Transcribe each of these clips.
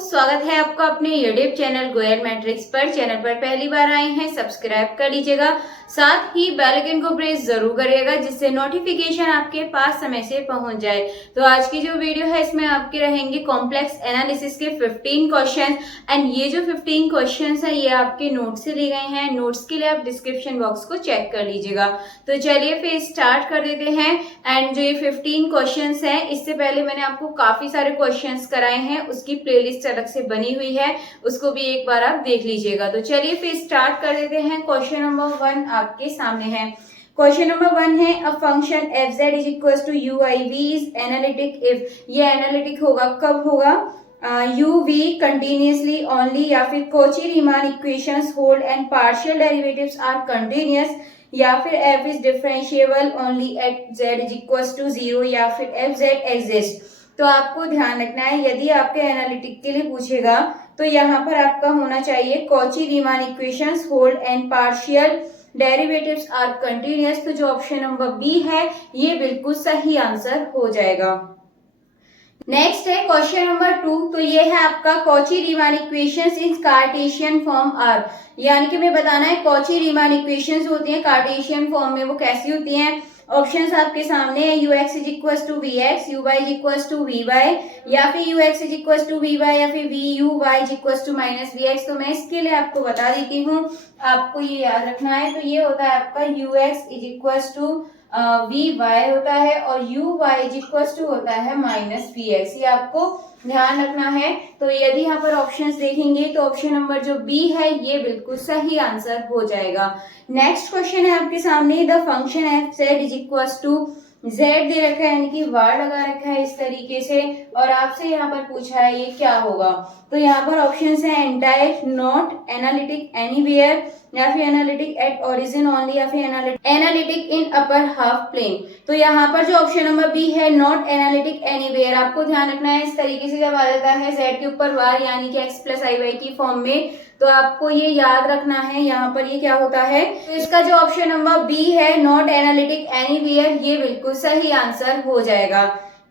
स्वागत है आपका अपने यूट्यूब चैनल गोयल मैट्रिक्स पर। चैनल पर पहली बार आए हैं सब्सक्राइब कर लीजिएगा, साथ ही बेल आइकन को प्रेस जरूर करिएगा जिससे नोटिफिकेशन आपके पास समय से पहुंच जाए। तो आज की जो वीडियो है इसमें आपके रहेंगे कॉम्प्लेक्स एनालिसिस के 15 क्वेश्चन एंड ये जो 15 क्वेश्चन है ये आपके नोट से लिए गए हैं। नोट्स के लिए आप डिस्क्रिप्शन बॉक्स को चेक कर लीजिएगा। तो चलिए फिर स्टार्ट कर देते हैं। एंड जो ये 15 क्वेश्चन है इससे पहले मैंने आपको काफी सारे क्वेश्चन कराए हैं, उसकी प्लेलिस्ट अलग से बनी हुई है, उसको भी एक बार आप देख लीजिएगा। तो चलिए फिर स्टार्ट कर देते हैं। क्वेश्चन नंबर 1 आपके सामने है। क्वेश्चन नंबर 1 है a function F Z is equal to U I V is analytic if. ये एनालिटिक होगा कब होगा? यू वी कंटिन्यूसली ओनली, या फिर Cauchy Riemann equations hold and partial derivatives are continuous, या फिर F is differentiable only at Z is equal to 0, या फिर एफ जेड एग्जिस्ट। तो आपको ध्यान रखना है, यदि आपके एनालिटिक के लिए पूछेगा तो यहाँ पर आपका होना चाहिए Cauchy Riemann equations hold and partial derivatives are continuous. तो जो ऑप्शन नंबर बी है ये बिल्कुल सही आंसर हो जाएगा। नेक्स्ट है क्वेश्चन नंबर 2। तो ये है आपका Cauchy Riemann equations in Cartesian form are, यानी कि मैं बताना है कॉची रीमान इक्वेशंस होती हैं कार्टेशियन फॉर्म में वो कैसी होती हैं। ऑप्शंस आपके सामने है, U X is equal to V X, U Y is equal to V Y, या फिर U X is equal to V Y, या फिर V U Y is equal to minus V X. तो मैं इसके लिए आपको बता देती हूँ, आपको ये याद रखना है। तो ये होता है आपका U X is equal to V Y होता है और U Y is equal to होता है माइनस वी एक्स। ये आपको ध्यान रखना है। तो यदि यहाँ पर ऑप्शंस देखेंगे तो ऑप्शन नंबर जो बी है ये बिल्कुल सही आंसर हो जाएगा। नेक्स्ट क्वेश्चन है आपके सामने, the function F Z is equal to Z दे रखा है, यानी कि वार लगा रखा है इस तरीके से, और आपसे यहाँ पर पूछा है ये क्या होगा। तो यहाँ पर ऑप्शंस है एंटायर, नॉट, एनालिटिक एनीवेयर, या फिर एनालिटिक एट ओरिजिन ओनली, या फिर एनालिटिक इन अपर हाफ प्लेन। तो यहाँ पर जो ऑप्शन नंबर बी है नॉट एनालिटिक एनीवेयर, आपको ध्यान रखना है इस तरीके से जब आ जाता है जेड के ऊपर वार यानी कि एक्स प्लस आई वाई की फॉर्म में, तो आपको ये याद रखना है यहाँ पर ये क्या होता है। तो इसका जो ऑप्शन नंबर बी है नॉट एनालिटिक एनीवेयर ये बिल्कुल सही आंसर हो जाएगा।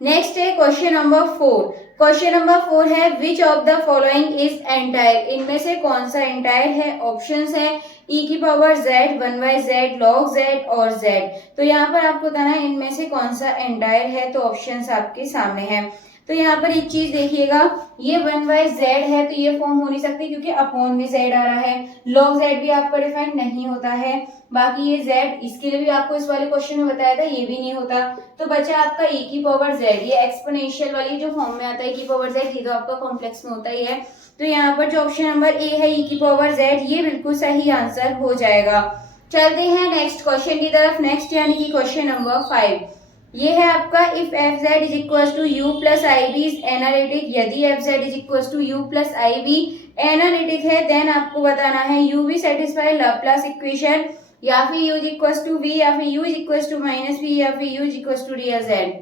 नेक्स्ट है क्वेश्चन नंबर 4। क्वेश्चन नंबर 4 है which of the following is entire, इनमें से कौन सा एंटायर है। ऑप्शंस है e की power z, 1/z, log z और z। तो यहाँ पर आपको बताना है इनमें से कौन सा एंटायर है। तो ऑप्शंस आपके सामने हैं। तो यहाँ पर एक चीज देखिएगा, ये 1/z है तो ये फॉर्म हो नहीं सकती क्योंकि अपॉन में z आ रहा है। log z भी आपका डिफाइन नहीं होता है। बाकी ये z इसके लिए भी आपको इस वाले क्वेश्चन में बताया था, ये भी नहीं होता। तो बचा आपका e की पावर z, ये एक्सपोनेंशियल वाली जो फॉर्म में आता है e की पावर z, ये तो आपका कॉम्प्लेक्स में होता ही है। तो यहाँ पर जो ऑप्शन नंबर ए है e की पावर z ये बिल्कुल सही आंसर हो जाएगा। चलते हैं नेक्स्ट क्वेश्चन की तरफ। नेक्स्ट यानी कि क्वेश्चन नंबर 5। ये है आपका if F Z is equal to U plus I B is analytic, यदि F Z is equal to U plus I B analytic है देन आपको बताना है U V satisfy Laplace equation, या फिर U is equal to V, या फिर U is equal to minus V, या फिर U is equal to real Z.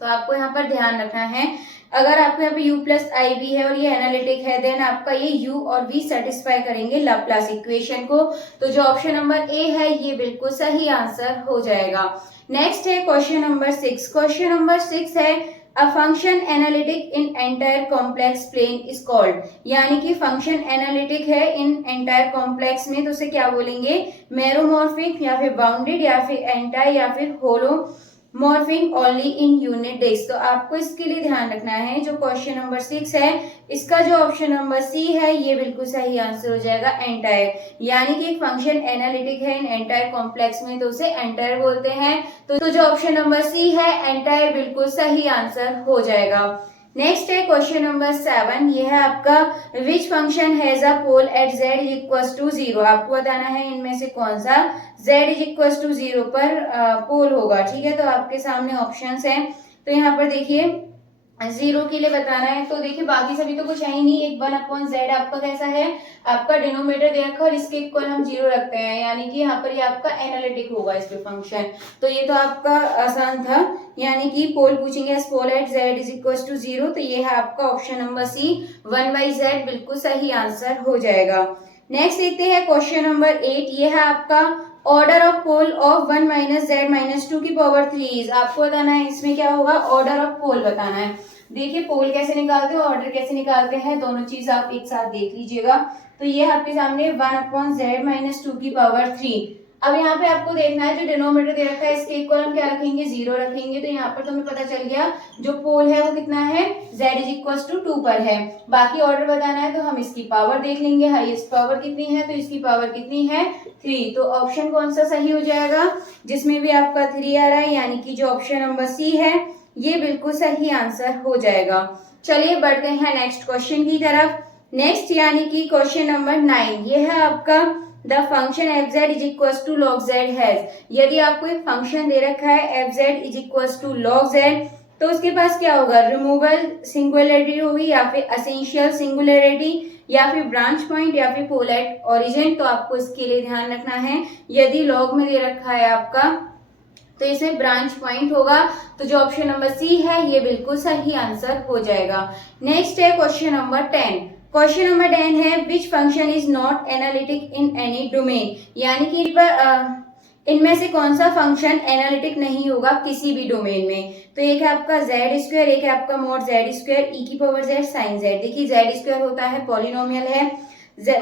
तो आपको यहाँ पर ध्यान रखना है, अगर आपको यहाँ पे u प्लस आई बी है और ये एनालिटिक है देन आपका ये u और v सेटिस्फाई करेंगे लाप्लास इक्वेशन को। तो जो ऑप्शन नंबर ए है ये बिल्कुल सही आंसर हो जाएगा। नेक्स्ट है क्वेश्चन नंबर 6। क्वेश्चन नंबर 6 है a function analytic in entire complex plane is called, यानी कि फंक्शन एनालिटिक है इन एंटायर कॉम्प्लेक्स में तो उसे क्या बोलेंगे, मेरोमॉर्फिक, या फिर बाउंडेड, या फिर एंटायर, या फिर holo morphing only in unit disc. तो आपको इसके लिए ध्यान रखना है जो क्वेश्चन नंबर 6 है इसका जो ऑप्शन नंबर सी है ये बिल्कुल सही आंसर हो जाएगा एंटायर, यानी कि एक फंक्शन एनालिटिक है इन एंटायर कॉम्प्लेक्स में तो उसे एंटायर बोलते हैं। तो जो ऑप्शन नंबर सी है एंटायर बिल्कुल सही आंसर हो जाएगा। नेक्स्ट है क्वेश्चन नंबर 7। ये है आपका which function has a pole at z is equal to 0, आपको बताना है इनमें से कौन सा z इज इक्वल टू 0 पर पोल होगा। ठीक है, तो आपके सामने ऑप्शंस हैं। तो यहाँ पर देखिए 0 के लिए बताना है, तो देखिए बाकी सभी तो कुछ है ही नहीं। एक 1/z आपका कैसा है, आपका डिनोमिनेटर दे रखा और इसके इक्वल हम 0 रखते हैं, यानी कि यहाँ पर ये आपका एनालिटिक होगा इस पे फंक्शन। तो ये तो आपका आसान था, यानी कि पोल पूछेंगे pole at z is equal to 0, तो ये है आपका ऑप्शन नंबर सी 1/z बिल्कुल सही आंसर हो जाएगा। नेक्स्ट देखते हैं क्वेश्चन नंबर 8। ये है आपका order of pole of 1 minus z minus 2 की पावर 3 आपको बताना है इसमें क्या होगा, ऑर्डर ऑफ पोल बताना है। देखिए पोल कैसे निकालते हैं, ऑर्डर कैसे निकालते हैं, दोनों चीज आप एक साथ देख लीजिएगा। तो ये आपके सामने 1/z - 2 की पावर 3। अब यहाँ पे आपको देखना है जो डिनोमिनेटर दे रखा है इसके इक्वल हम क्या रखेंगे, 0 रखेंगे। तो यहाँ पर तुम्हें पता चल गया जो पोल है वो कितना है, z = 2 पर है। बाकी ऑर्डर बताना है तो हम इसकी पावर देख लेंगे, हाईएस्ट पावर कितनी है, तो इसकी पावर कितनी है, 3। तो ऑप्शन कौन सा सही हो जाएगा, जिसमें भी आपका 3 आ रहा है, यानी कि जो ऑप्शन नंबर सी है ये बिल्कुल सही आंसर हो जाएगा। चलिए बढ़ते हैं नेक्स्ट क्वेश्चन की तरफ। नेक्स्ट यानी कि क्वेश्चन नंबर 9, ये है आपका the function f(z) = log z has. यदि आपको एक फंक्शन दे रखा है f(z) = log z, तो उसके पास क्या होगा, रिमूवल सिंगुलरिटी होगी, या फिर एसेंशियल सिंगुलरिटी, या फिर ब्रांच पॉइंट, या फिर पोल एट ओरिजिन। तो आपको इसके लिए ध्यान रखना है, यदि लॉग में दे रखा है आपका तो इसमें ब्रांच पॉइंट होगा। तो जो ऑप्शन नंबर सी है ये बिल्कुल सही आंसर हो जाएगा। नेक्स्ट है क्वेश्चन नंबर 10। क्वेश्चन नंबर 10 है which function is not analytic in any domain, यानी कि इनमें से कौन सा फंक्शन एनालिटिक नहीं होगा किसी भी डोमेन में। तो एक है आपका z², एक है आपका mod z² e⁻z sin z। देखिए z² होता है पॉलिनोमियल है,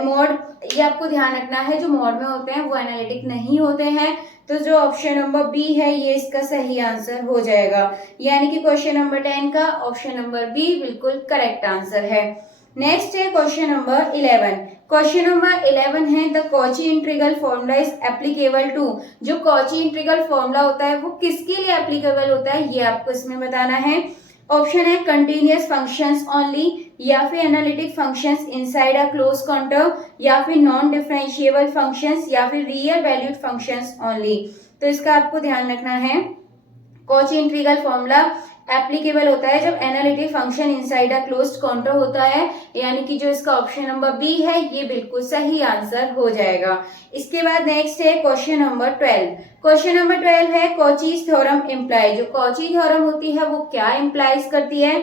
mod ये आपको ध्यान रखना है, जो मॉड में होते हैं वो एनालिटिक नहीं होते हैं। तो जो ऑप्शन नंबर बी है ये इसका सही आंसर हो जाएगा, यानी कि क्वेश्चन नंबर 10 का ऑप्शन नंबर बी बिल्कुल करेक्ट आंसर है। नेक्स्ट है क्वेश्चन नंबर 11। क्वेश्चन नंबर 11 है the Cauchy integral formula is applicable to. जो कॉची इंटीग्रल फॉर्मूला होता है वो किसके लिए एप्लीकेबल होता है, ये आपको इसमें बताना है। ऑप्शन है कंटिन्यूअस फंक्शंस ओनली, या फिर analytic functions inside a close counter, या फिर नॉन डिफरेंशिएबल फंक्शंस, या फिर रियल वैल्यूड फंक्शंस ओनली। तो इसका आपको ध्यान रखना है, कॉची इंटीग्रल फॉर्मूला एप्लीकेबल होता है जब analytic function inside a closed counter होता है, यानी कि जो इसका ऑप्शन नंबर बी है ये बिल्कुल सही आंसर हो जाएगा। इसके बाद नेक्स्ट है क्वेश्चन नंबर 12। क्वेश्चन नंबर 12 है कॉचीज थ्योरम इम्प्लाई। जो कॉची थ्योरम होती है वो क्या इम्प्लाइज करती है।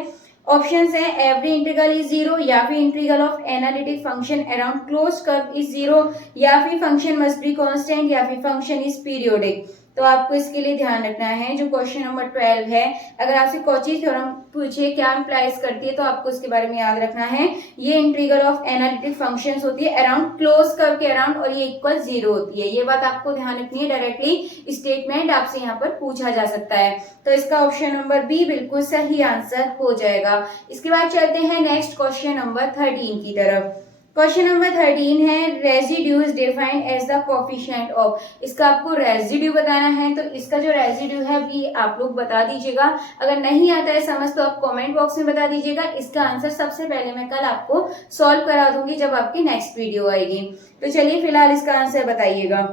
ऑप्शंस है एवरी इंटीग्रल इज 0, या फिर integral of analytic function around closed curve is 0, या फिर फंक्शन मस्ट बी कांस्टेंट, या फिर फंक्शन इज पीरियोडिक। तो आपको इसके लिए ध्यान रखना है, जो क्वेश्चन नंबर 12 है अगर आपसे कॉची थ्योरम पूछे क्या इम्प्लाइज करती है तो आपको इसके बारे में याद रखना है, ये इंटीग्रल ऑफ एनालिटिक फंक्शंस होती है अराउंड क्लोज कर्व के अराउंड, और ये इक्वल 0 होती है। ये बात आपको ध्यान रखनी है, डायरेक्टली स्टेटमेंट आपसे यहाँ पर पूछा जा सकता है। तो इसका ऑप्शन नंबर बी बिल्कुल सही आंसर हो जाएगा। इसके बाद चलते हैं नेक्स्ट क्वेश्चन नंबर 13 की तरफ। क्वेश्चन नंबर 13 है residue is defined as the coefficient of. इसका आपको रेजिड्यू बताना है, तो इसका जो रेजिड्यू है भी आप लोग बता दीजिएगा। अगर नहीं आता है समझ तो आप कमेंट बॉक्स में बता दीजिएगा। इसका आंसर सबसे पहले मैं कल आपको सॉल्व करा दूंगी जब आपकी नेक्स्ट वीडियो आएगी। तो चलिए फिलहाल इसका आंसर बताइएगा।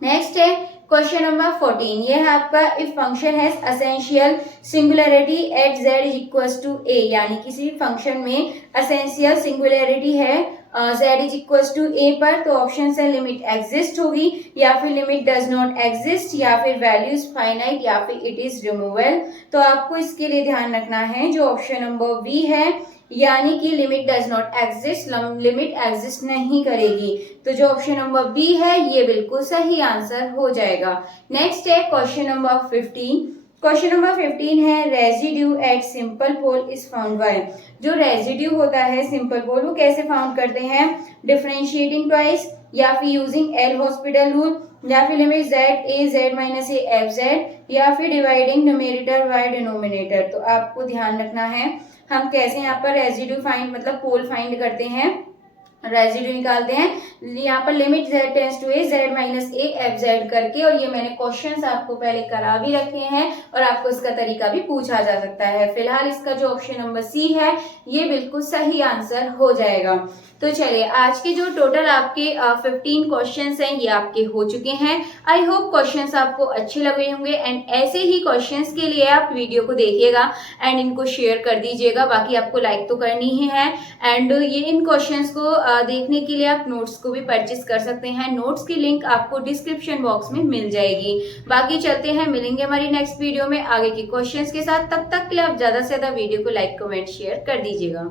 नेक्स्ट है क्वेश्चन नंबर 14। ये है आपका if function has essential singularity at z = a, यानी किसी फंक्शन में एसेंशियल सिंगुलरिटी है z = a पर, तो ऑप्शन है लिमिट एग्जिस्ट होगी, या फिर लिमिट डज नॉट एग्जिस्ट, या फिर वैल्यू इज फाइनाइट, या फिर इट इज रिमूवल। तो आपको इसके लिए ध्यान रखना है, जो ऑप्शन नंबर बी है यानी कि limit does not exist, limit exist नहीं करेगी। तो जो ऑप्शन नंबर बी है ये बिल्कुल सही आंसर हो जाएगा। नेक्स्ट है क्वेश्चन नंबर 15। क्वेश्चन नंबर 15 है residue at simple pole is found by. जो रेजिड्यू होता है सिंपल पोल वो कैसे फाउंड करते हैं, डिफरेंशिएटिंग ट्वाइस, या फिर यूजिंग एल हॉस्पिटल रूल, या फिर लिमिट z - a fz, या फिर डिवाइडिंग न्यूमरेटर बाय डिनोमिनेटर। तो आपको ध्यान रखना है हम कैसे यहाँ पर रेजिड्यू फाइंड मतलब पोल फाइंड करते हैं, रेजिड्यू निकालते हैं। यहाँ पर limit z tends to a z - a fz करके, और ये मैंने क्वेश्चंस आपको पहले करा भी रखे हैं और आपको इसका तरीका भी पूछा जा सकता है। फिलहाल इसका जो ऑप्शन नंबर सी है ये बिल्कुल सही आंसर हो जाएगा। तो चलिए आज के जो टोटल आपके 15 क्वेश्चंस हैं ये आपके हो चुके हैं। आई होप क्वेश्चंस आपको अच्छे लगे होंगे, एंड ऐसे ही क्वेश्चंस के लिए आप वीडियो को देखिएगा एंड इनको शेयर कर दीजिएगा। बाकी आपको लाइक तो करनी ही है, एंड ये इन क्वेश्चंस को देखने के लिए आप नोट्स को भी परचेस कर सकते हैं। नोट्स की लिंक आपको डिस्क्रिप्शन बॉक्स में मिल जाएगी। बाकी चलते हैं, मिलेंगे हमारी नेक्स्ट वीडियो में आगे के क्वेश्चंस के साथ। तब तक के लिए आप ज्यादा से ज्यादा वीडियो को लाइक कमेंट शेयर कर दीजिएगा।